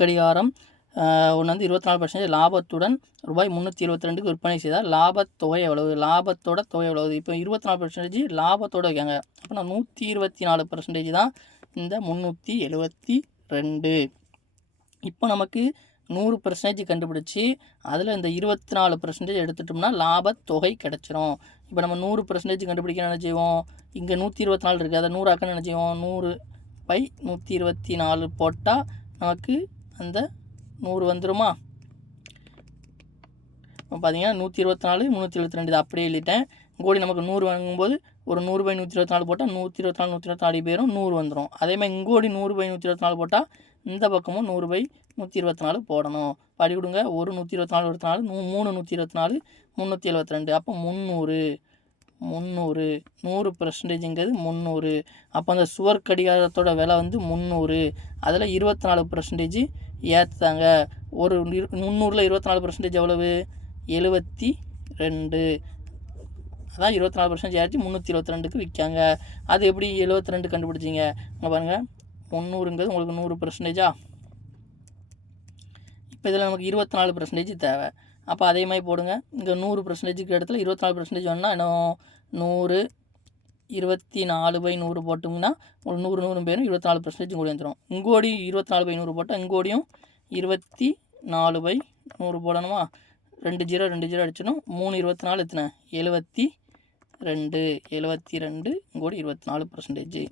கடிகாரம் ஒன்று வந்து 24% லாபத்துடன் ரூபாய் 322க்கு விற்பனை செய்தால் லாபத்தொகை எவ்வளவு? லாபத்தோட தொகை எவ்வளவு? இப்போ 24% லாபத்தோடு வைக்காங்க. அப்போ நான் 124% தான் இந்த 372. இப்போ நமக்கு 100% கண்டுபிடிச்சி அதில் இந்த 24% எடுத்துட்டோம்னா லாபத்தொகை கிடச்சிரும். இப்போ நம்ம 100% கண்டுபிடிக்க என்ன செய்வோம்? இங்கே 124 இருக்குது, அதை 100 ஆக்க என்ன செய்வோம்? 100/124 போட்டால் நமக்கு அந்த 100 வந்துடுமா? இப்போ பார்த்தீங்கன்னா 124 372 இதை அப்படியே எழுதிட்டேன். கோடி நமக்கு 100 வாங்கும்போது ஒரு 100/124 போட்டால் 124 பேரும் 100 வந்துடும். அதேமாதிரி இங்கோடி 100/124 போட்டால் இந்த பக்கமும் 100/124 போடணும். படி கொடுங்க. ஒரு 124 24 3 124 372. அப்போ 300 100%ங்கிறது 300. அப்போ அந்த சுவர் கடிகாரத்தோட விலை வந்து 300. அதில் 24% ஏற்றுதாங்க. ஒரு 300ல் 24% எவ்வளவு? 72. அதான் 24% ஏற்றி 322க்கு விற்காங்க. அது எப்படி 72 கண்டுபிடிச்சிங்க? இங்கே பாருங்கள், 300ங்கிறது உங்களுக்கு 100%. இப்போ இதில் நமக்கு 24% தேவை. அப்போ அதே மாதிரி போடுங்க. இங்கே 100%க்கு இடத்துல 24% வேணும்னா என்ன? 100 24/100 போட்டோம்னா ஒரு 100 பேரும் 24% கூடி வந்துடும். இங்கோடி 24/100 போட்டால் இங்கோடியும் 24/100 போடணுமா? 2 0 2 0 அடிச்சிடும். 3 24 எத்தனை? 72. இங்கோடி 24%.